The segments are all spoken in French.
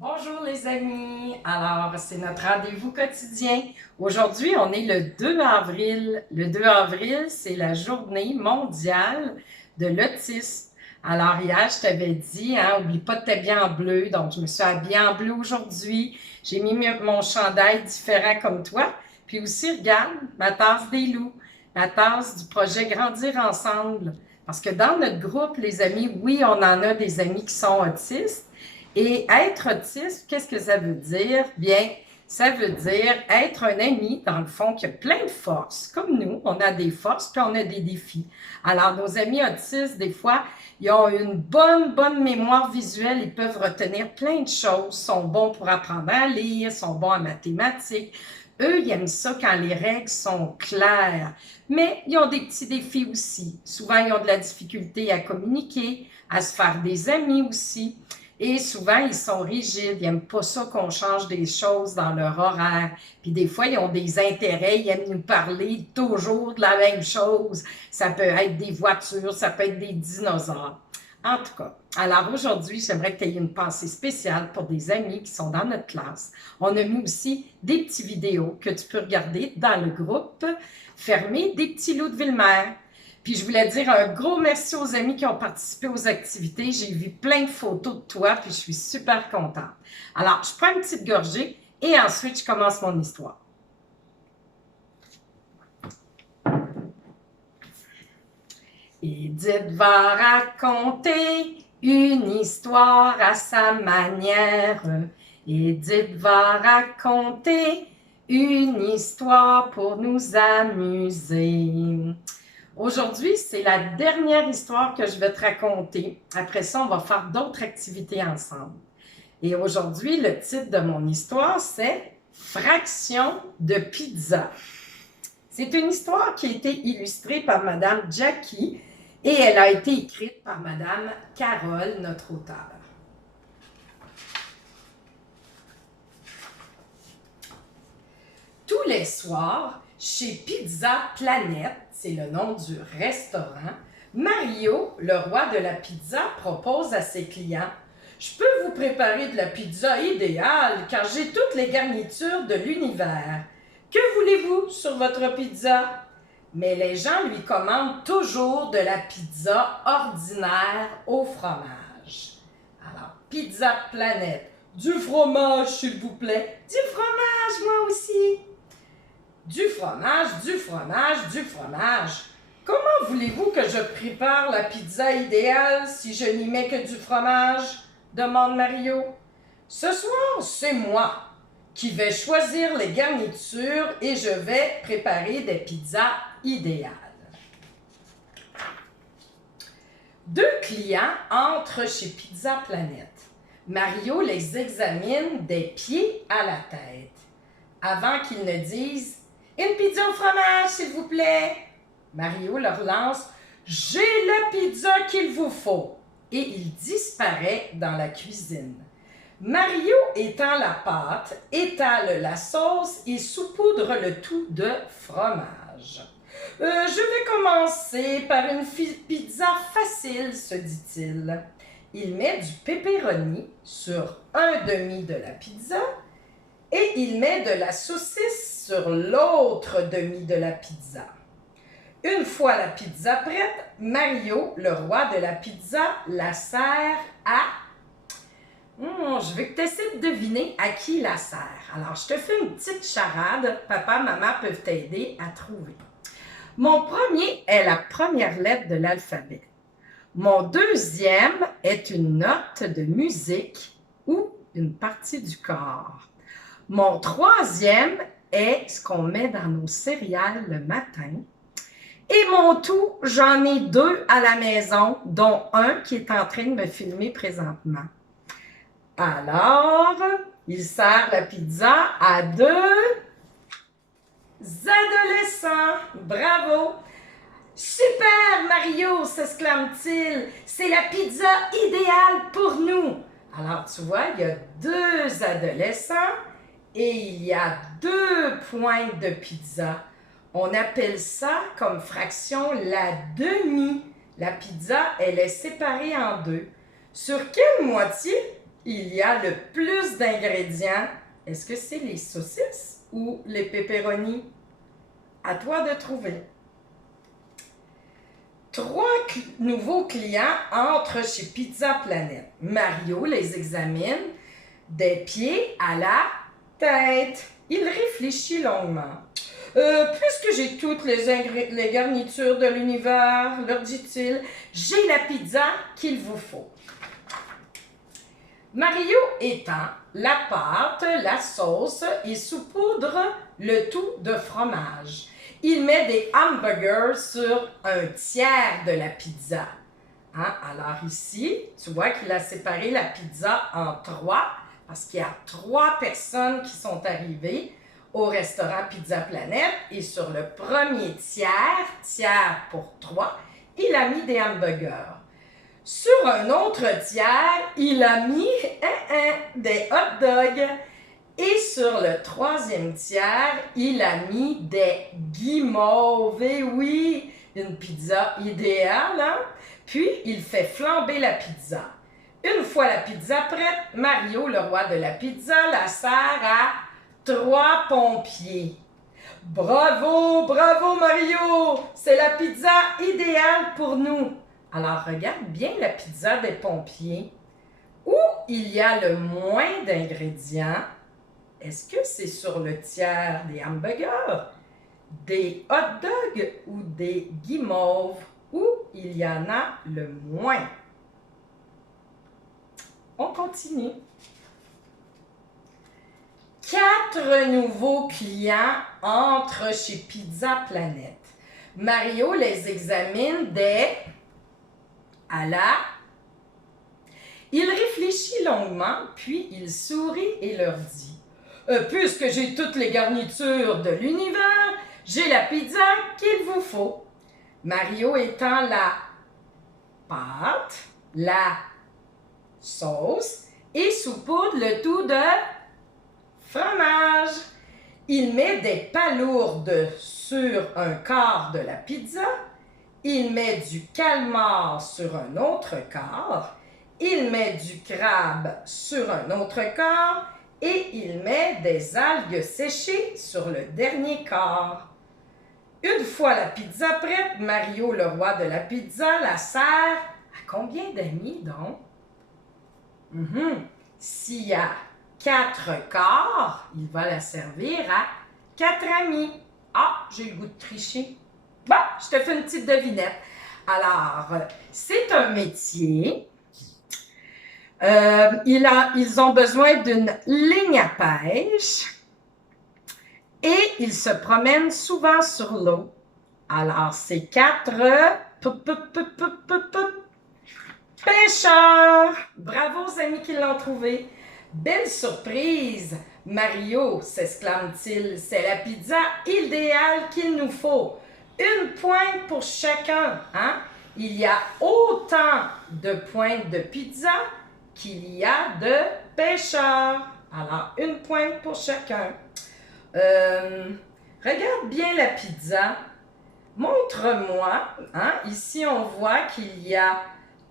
Bonjour les amis! Alors, c'est notre rendez-vous quotidien. Aujourd'hui, on est le 2 avril. Le 2 avril, c'est la journée mondiale de l'autisme. Alors, hier, je t'avais dit, oublie pas de t'habiller en bleu. Donc, je me suis habillée en bleu aujourd'hui. J'ai mis mon chandail différent comme toi. Puis aussi, regarde, ma tasse des loups, la tasse du projet Grandir ensemble. Parce que dans notre groupe, les amis, oui, on en a des amis qui sont autistes. Et être autiste, qu'est-ce que ça veut dire? Bien, ça veut dire être un ami, dans le fond, qui a plein de forces. Comme nous, on a des forces, puis on a des défis. Alors, nos amis autistes, des fois, ils ont une bonne mémoire visuelle, ils peuvent retenir plein de choses, sont bons pour apprendre à lire, sont bons en mathématiques. Eux, ils aiment ça quand les règles sont claires. Mais ils ont des petits défis aussi. Souvent, ils ont de la difficulté à communiquer, à se faire des amis aussi. Et souvent, ils sont rigides, ils n'aiment pas ça qu'on change des choses dans leur horaire. Puis des fois, ils ont des intérêts, ils aiment nous parler toujours de la même chose. Ça peut être des voitures, ça peut être des dinosaures. En tout cas, alors aujourd'hui, j'aimerais que tu aies une pensée spéciale pour des amis qui sont dans notre classe. On a mis aussi des petites vidéos que tu peux regarder dans le groupe fermé des petits loups de Ville-Mère. Puis je voulais dire un gros merci aux amis qui ont participé aux activités. J'ai vu plein de photos de toi, puis je suis super contente. Alors, je prends une petite gorgée et ensuite je commence mon histoire. Edith va raconter une histoire à sa manière. Edith va raconter une histoire pour nous amuser. Aujourd'hui, c'est la dernière histoire que je vais te raconter. Après ça, on va faire d'autres activités ensemble. Et aujourd'hui, le titre de mon histoire, c'est « Fraction de pizza ». C'est une histoire qui a été illustrée par Madame Jackie et elle a été écrite par Madame Carole, notre auteure. Tous les soirs, chez Pizza Planète, c'est le nom du restaurant, Mario, le roi de la pizza, propose à ses clients « Je peux vous préparer de la pizza idéale car j'ai toutes les garnitures de l'univers. Que voulez-vous sur votre pizza? » Mais les gens lui commandent toujours de la pizza ordinaire au fromage. Alors, Pizza Planète, du fromage s'il vous plaît. Du fromage, moi aussi. Du fromage, du fromage, du fromage. Comment voulez-vous que je prépare la pizza idéale si je n'y mets que du fromage? Demande Mario. Ce soir, c'est moi qui vais choisir les garnitures et je vais préparer des pizzas idéales. Deux clients entrent chez Pizza Planète. Mario les examine des pieds à la tête. Avant qu'ils ne disent « Une pizza au fromage, s'il vous plaît », Mario leur lance « J'ai la pizza qu'il vous faut » et il disparaît dans la cuisine. Mario étend la pâte, étale la sauce et saupoudre le tout de fromage. Je vais commencer par une pizza facile, se dit-il. Il met du pepperoni sur un demi de la pizza et il met de la saucisse sur l'autre demi de la pizza. Une fois la pizza prête, Mario, le roi de la pizza, la sert à... je veux que tu essaies de deviner à qui il la sert. Alors, je te fais une petite charade. Papa, maman peuvent t'aider à trouver. Mon premier est la première lettre de l'alphabet. Mon deuxième est une note de musique ou une partie du corps. Mon troisième est ce qu'on met dans nos céréales le matin. Et mon tout, j'en ai deux à la maison, dont un qui est en train de me filmer présentement. Alors, il sert la pizza à deux adolescents. Bravo! Super, Mario, s'exclame-t-il. C'est la pizza idéale pour nous. Alors, tu vois, il y a deux adolescents et il y a deux pointes de pizza. On appelle ça comme fraction la demi. La pizza, elle est séparée en deux. Sur quelle moitié il y a le plus d'ingrédients? Est-ce que c'est les saucisses ou les pepperonis? À toi de trouver. 3 nouveaux clients entrent chez Pizza Planet. Mario les examine des pieds à la tête. Il réfléchit longuement. Puisque j'ai toutes les garnitures de l'univers, leur dit-il, j'ai la pizza qu'il vous faut. Mario étend la pâte, la sauce et saupoudre le tout de fromage. Il met des hamburgers sur un tiers de la pizza. Hein? Alors ici, tu vois qu'il a séparé la pizza en 3 parce qu'il y a 3 personnes qui sont arrivées au restaurant Pizza Planet et sur le premier tiers pour 3, il a mis des hamburgers. Sur un autre tiers, il a mis des hot dogs. Et sur le 3e tiers, il a mis des guimauves. Et oui, une pizza idéale, hein? Puis, il fait flamber la pizza. Une fois la pizza prête, Mario, le roi de la pizza, la sert à 3 pompiers. Bravo, bravo Mario! C'est la pizza idéale pour nous. Alors, regarde bien la pizza des pompiers. Où il y a le moins d'ingrédients, est-ce que c'est sur le tiers des hamburgers, des hot dogs ou des guimauves? Où il y en a le moins? On continue. 4 nouveaux clients entrent chez Pizza Planet. Mario les examine Il réfléchit longuement, puis il sourit et leur dit puisque j'ai toutes les garnitures de l'univers, j'ai la pizza qu'il vous faut. Mario étend la pâte, la sauce et saupoudre le tout de fromage. Il met des palourdes sur un quart de la pizza. Il met du calmar sur un autre quart. Il met du crabe sur un autre quart. Et il met des algues séchées sur le dernier quart. Une fois la pizza prête, Mario, le roi de la pizza, la sert à combien d'amis donc? S'il y a 4 quarts, il va la servir à 4 amis. Ah, j'ai le goût de tricher. Bon, je te fais une petite devinette. Alors, c'est un métier. Ils ont besoin d'une ligne à pêche et ils se promènent souvent sur l'eau. Alors, c'est 4 pêcheurs. Bravo aux amis qui l'ont trouvé. Belle surprise, Mario, s'exclame-t-il. C'est la pizza idéale qu'il nous faut. Une pointe pour chacun, hein? Il y a autant de pointes de pizza qu'il y a de pêcheurs. Alors, une pointe pour chacun. Regarde bien la pizza. Montre-moi. Hein? Ici, on voit qu'il y a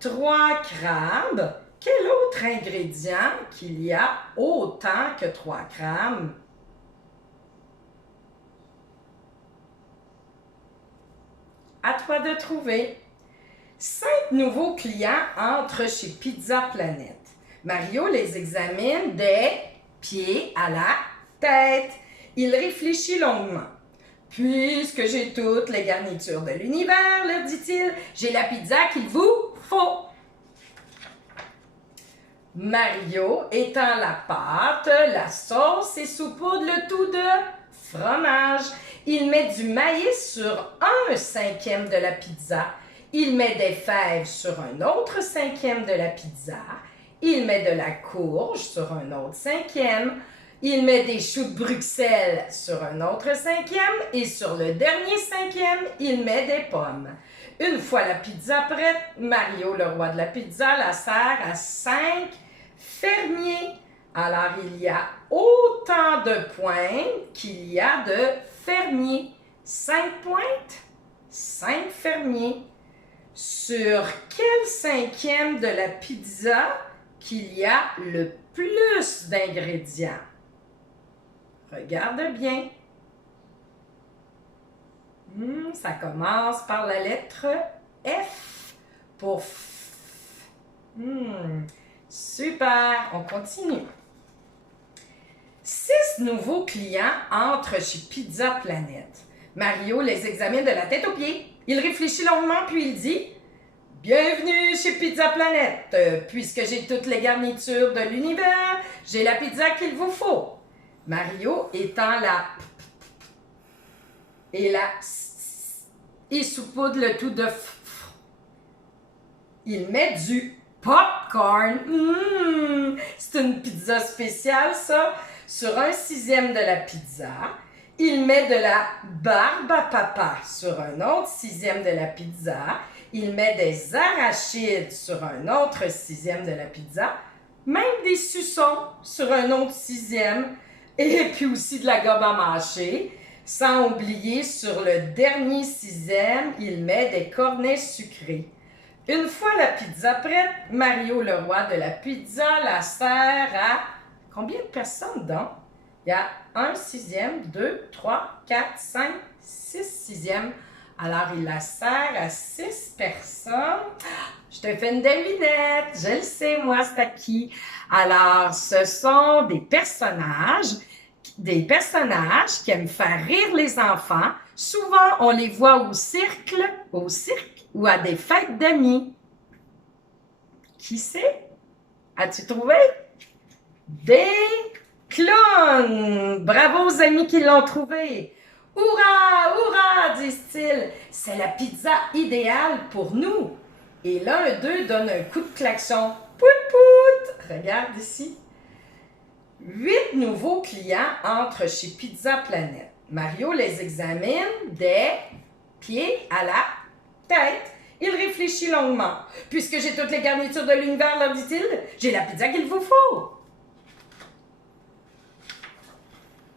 3 crabes. Quel autre ingrédient qu'il y a autant que 3 crabes? À toi de trouver. 5 nouveaux clients entrent chez Pizza Planet. Mario les examine des pieds à la tête. Il réfléchit longuement. Puisque j'ai toutes les garnitures de l'univers, leur dit-il, j'ai la pizza qu'il vous faut. Mario étend la pâte, la sauce et saupoudre le tout de fromage. Il met du maïs sur 1/5 de la pizza. Il met des fèves sur un autre 5e de la pizza. Il met de la courge sur un autre 5e. Il met des choux de Bruxelles sur un autre 5e. Et sur le dernier 5e, il met des pommes. Une fois la pizza prête, Mario, le roi de la pizza, la sert à 5 fermiers. Alors, il y a autant de pointes qu'il y a de fermiers. 5 pointes, 5 fermiers. Sur quel 5e de la pizza qu'il y a le plus d'ingrédients? Regarde bien. Ça commence par la lettre F pour F. Super, on continue. 6 nouveaux clients entrent chez Pizza Planet. Mario les examine de la tête aux pieds. Il réfléchit longuement puis il dit « Bienvenue chez Pizza Planet. Puisque j'ai toutes les garnitures de l'univers, j'ai la pizza qu'il vous faut. » Mario étend la et la il saupoudre le tout de il met du popcorn. C'est une pizza spéciale, ça. Sur 1/6 de la pizza. Il met de la barbe à papa sur un autre 6e de la pizza. Il met des arachides sur un autre 6e de la pizza. Même des suçons sur un autre 6e. Et puis aussi de la gomme à mâcher. Sans oublier, sur le dernier 6e, il met des cornets sucrés. Une fois la pizza prête, Mario, le roi de la pizza, la sert à... Combien de personnes donc? Il y a 1/6, 2, 3, 4, 5, 6 6e. Alors, il la sert à 6 personnes. Je te fais une devinette. Je le sais, moi, c'est à qui? Alors, ce sont des personnages qui aiment faire rire les enfants. Souvent, on les voit au cirque ou à des fêtes d'amis. Qui c'est? As-tu trouvé? Des clowns! Bravo aux amis qui l'ont trouvé! Hourra! Hourra! Disent-ils. C'est la pizza idéale pour nous. Et l'un d'eux donne un coup de klaxon. Pout pout! Regarde ici. 8 nouveaux clients entrent chez Pizza Planet. Mario les examine des pieds à la tête. Il réfléchit longuement. Puisque j'ai toutes les garnitures de l'univers, leur dit-il, j'ai la pizza qu'il vous faut.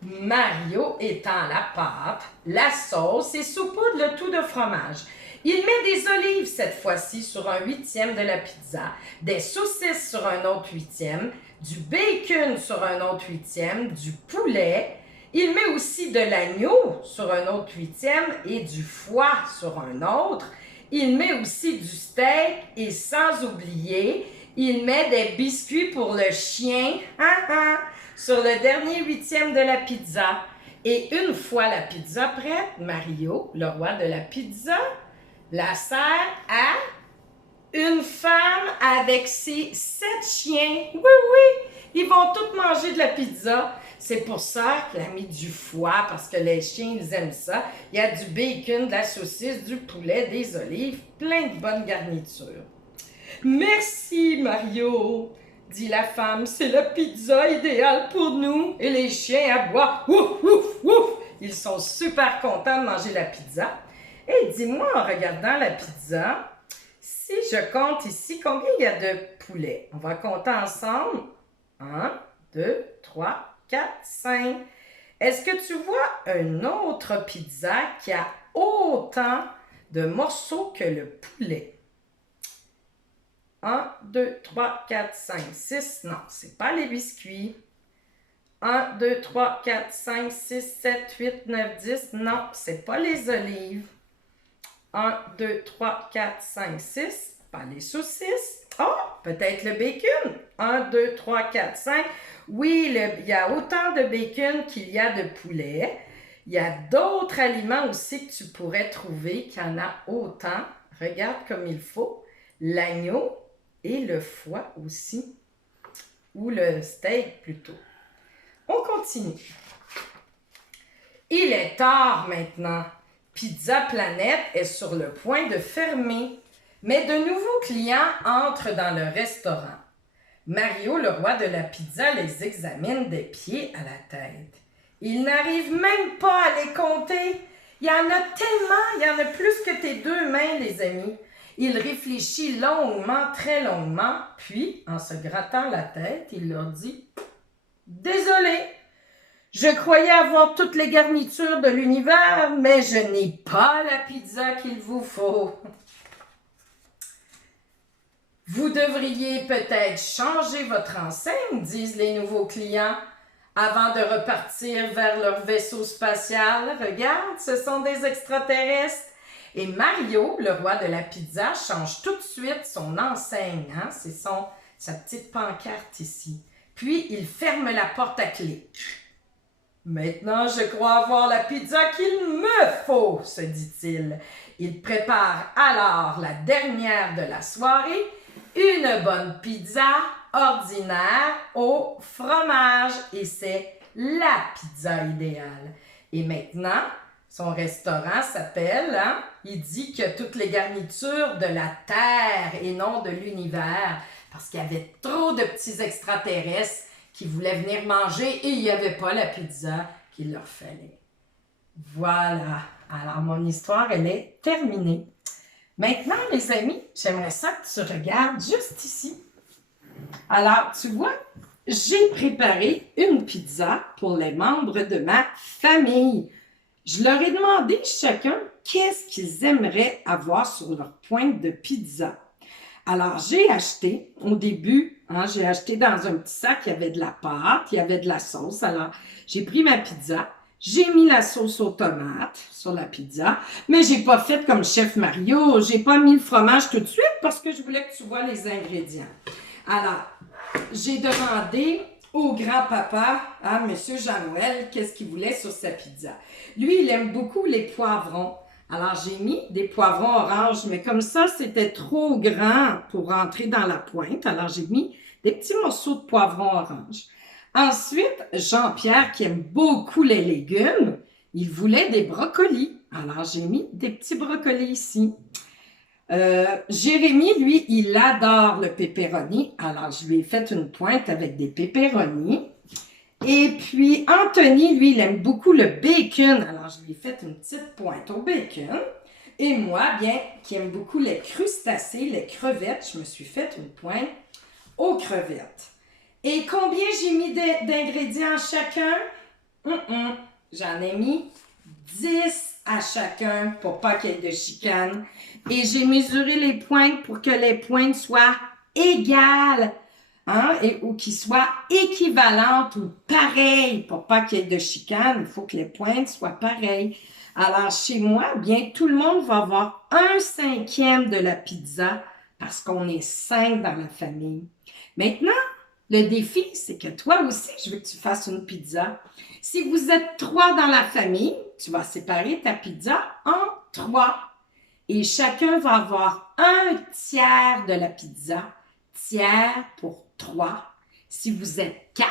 Mario étend la pâte, la sauce et saupoudre le tout de fromage. Il met des olives cette fois-ci sur un 8e de la pizza, des saucisses sur un autre 8e, du bacon sur un autre 8e, du poulet. Il met aussi de l'agneau sur un autre 8e et du foie sur un autre. Il met aussi du steak et sans oublier, il met des biscuits pour le chien sur le dernier 8e de la pizza. Et une fois la pizza prête, Mario, le roi de la pizza, la sert à une femme avec ses 7 chiens. Oui, ils vont tous manger de la pizza. C'est pour ça qu'elle a mis du foie, parce que les chiens, ils aiment ça. Il y a du bacon, de la saucisse, du poulet, des olives, plein de bonnes garnitures. Merci, Mario, dit la femme. C'est la pizza idéale pour nous. Et les chiens aboient. Ouf, ouf, ouf. Ils sont super contents de manger la pizza. Et dis-moi, en regardant la pizza, si je compte ici, combien il y a de poulets? On va compter ensemble. 1, 2, 3, 4, 5. Est-ce que tu vois une autre pizza qui a autant de morceaux que le poulet? 1, 2, 3, 4, 5, 6. Non, c'est pas les biscuits. 1, 2, 3, 4, 5, 6, 7, 8, 9, 10. Non, c'est pas les olives. 1, 2, 3, 4, 5, 6. Pas les saucisses. Oh, peut-être le bacon. 1, 2, 3, 4, 5. Oui, il y a autant de bacon qu'il y a de poulet. Il y a d'autres aliments aussi que tu pourrais trouver qu'il y en a autant. Regarde comme il faut. L'agneau et le foie aussi. Ou le steak plutôt. On continue. Il est tard maintenant. Pizza Planet est sur le point de fermer. Mais de nouveaux clients entrent dans le restaurant. Mario, le roi de la pizza, les examine des pieds à la tête. Il n'arrive même pas à les compter. Il y en a tellement, il y en a plus que tes 2 mains, les amis. Il réfléchit longuement, très longuement, puis, en se grattant la tête, il leur dit « Désolé, je croyais avoir toutes les garnitures de l'univers, mais je n'ai pas la pizza qu'il vous faut. » Vous devriez peut-être changer votre enseigne, disent les nouveaux clients, avant de repartir vers leur vaisseau spatial. Regarde, ce sont des extraterrestres. Et Mario, le roi de la pizza, change tout de suite son enseigne. Hein? C'est sa petite pancarte ici. Puis, il ferme la porte à clé. Maintenant, je crois avoir la pizza qu'il me faut, se dit-il. Il prépare alors la dernière de la soirée, une bonne pizza ordinaire au fromage. Et c'est la pizza idéale. Et maintenant, son restaurant s'appelle, hein, il dit qu'il y a toutes les garnitures de la Terre et non de l'univers, parce qu'il y avait trop de petits extraterrestres qui voulaient venir manger et il n'y avait pas la pizza qu'il leur fallait. Voilà. Alors, mon histoire, elle est terminée. Maintenant, les amis, j'aimerais ça que tu regardes juste ici. Alors, tu vois, j'ai préparé une pizza pour les membres de ma famille. Je leur ai demandé chacun qu'est-ce qu'ils aimeraient avoir sur leur pointe de pizza. Alors, j'ai acheté, au début, hein, j'ai acheté dans un petit sac, il y avait de la pâte, il y avait de la sauce. Alors, j'ai pris ma pizza, j'ai mis la sauce aux tomates sur la pizza, mais j'ai pas fait comme Chef Mario, j'ai pas mis le fromage tout de suite parce que je voulais que tu vois les ingrédients. Alors, j'ai demandé au grand-papa, à M. Jean-Noël, qu'est-ce qu'il voulait sur sa pizza. Lui, il aime beaucoup les poivrons. Alors, j'ai mis des poivrons oranges, mais comme ça, c'était trop grand pour rentrer dans la pointe. Alors, j'ai mis des petits morceaux de poivrons oranges. Ensuite, Jean-Pierre, qui aime beaucoup les légumes, il voulait des brocolis. Alors, j'ai mis des petits brocolis ici. Jérémy, lui, il adore le pepperoni. Alors, je lui ai fait une pointe avec des pepperonis. Et puis, Anthony, lui, il aime beaucoup le bacon. Alors, je lui ai fait une petite pointe au bacon. Et moi, bien, qui aime beaucoup les crustacés, les crevettes, je me suis fait une pointe aux crevettes. Et combien j'ai mis d'ingrédients chacun? J'en ai mis 10 à chacun pour pas qu'il y ait de chicane. Et j'ai mesuré les pointes pour que les pointes soient égales. Hein, ou qui soient équivalentes ou pareilles pour pas qu'il y ait de chicane. Il faut que les pointes soient pareilles. Alors, chez moi, bien, tout le monde va avoir 1/5 de la pizza parce qu'on est 5 dans la famille. Maintenant, le défi, c'est que toi aussi, je veux que tu fasses une pizza. Si vous êtes 3 dans la famille, tu vas séparer ta pizza en 3. Et chacun va avoir 1/3 de la pizza. Tiers pour 3. Si vous êtes 4,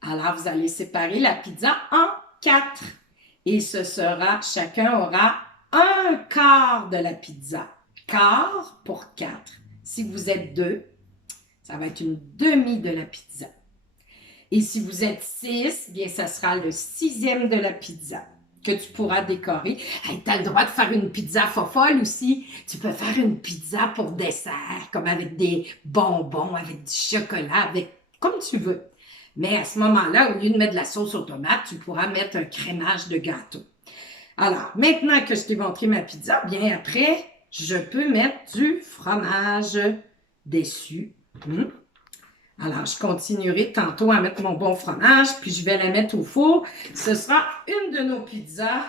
alors vous allez séparer la pizza en 4. Et ce sera, chacun aura 1/4 de la pizza. Quart pour 4. Si vous êtes 2, ça va être une demi de la pizza. Et si vous êtes 6, bien, ça sera le 6e de la pizza que tu pourras décorer. Hey, tu as le droit de faire une pizza fofolle aussi. Tu peux faire une pizza pour dessert, comme avec des bonbons, avec du chocolat, avec comme tu veux. Mais à ce moment-là, au lieu de mettre de la sauce aux tomates, tu pourras mettre un crémage de gâteau. Alors, maintenant que je t'ai montré ma pizza, bien après, je peux mettre du fromage dessus. Alors, je continuerai tantôt à mettre mon bon fromage, puis je vais la mettre au four. Ce sera une de nos pizzas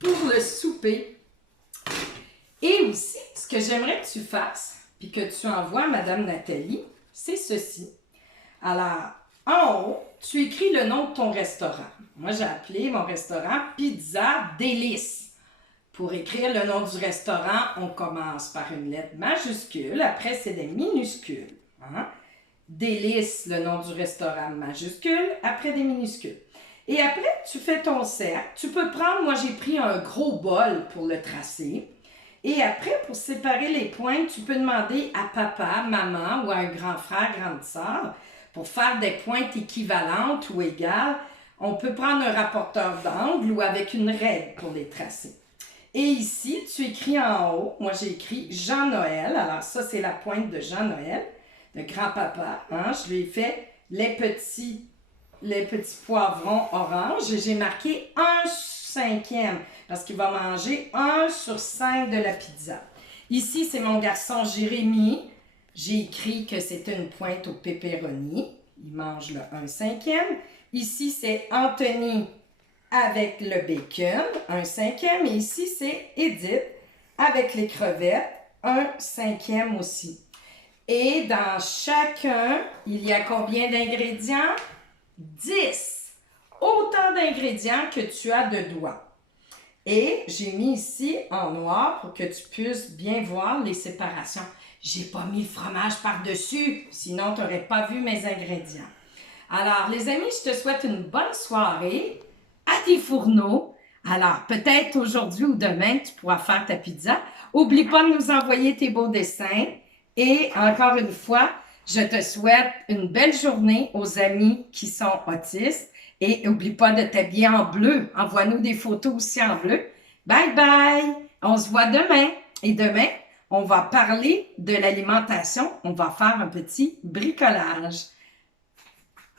pour le souper. Et aussi, ce que j'aimerais que tu fasses, puis que tu envoies à Madame Nathalie, c'est ceci. Alors, en haut, tu écris le nom de ton restaurant. Moi, j'ai appelé mon restaurant Pizza Délice. Pour écrire le nom du restaurant, on commence par une lettre majuscule, après c'est des minuscules. Hein? Délice, le nom du restaurant majuscule, après des minuscules. Et après, tu fais ton cercle. Tu peux prendre, moi j'ai pris un gros bol pour le tracer. Et après, pour séparer les pointes, tu peux demander à papa, maman ou à un grand frère, grande sœur, pour faire des pointes équivalentes ou égales. On peut prendre un rapporteur d'angle ou avec une règle pour les tracer. Et ici, tu écris en haut, moi j'ai écrit Jean-Noël. Alors ça, c'est la pointe de Jean-Noël. Le grand-papa, hein, je lui ai fait les petits poivrons oranges et j'ai marqué 1/5 parce qu'il va manger 1/5 de la pizza. Ici, c'est mon garçon Jérémy. J'ai écrit que c'est une pointe au pepperoni. Il mange le 1/5. Ici, c'est Anthony avec le bacon, 1/5. Et ici, c'est Edith avec les crevettes, 1/5 aussi. Et dans chacun, il y a combien d'ingrédients? 10. Autant d'ingrédients que tu as de doigts. Et j'ai mis ici en noir pour que tu puisses bien voir les séparations. J'ai pas mis le fromage par-dessus, sinon tu n'aurais pas vu mes ingrédients. Alors, les amis, je te souhaite une bonne soirée à tes fourneaux. Alors, peut-être aujourd'hui ou demain, tu pourras faire ta pizza. N'oublie pas de nous envoyer tes beaux dessins. Et encore une fois, je te souhaite une belle journée aux amis qui sont autistes. Et n'oublie pas de t'habiller en bleu. Envoie-nous des photos aussi en bleu. Bye bye! On se voit demain. Et demain, on va parler de l'alimentation. On va faire un petit bricolage.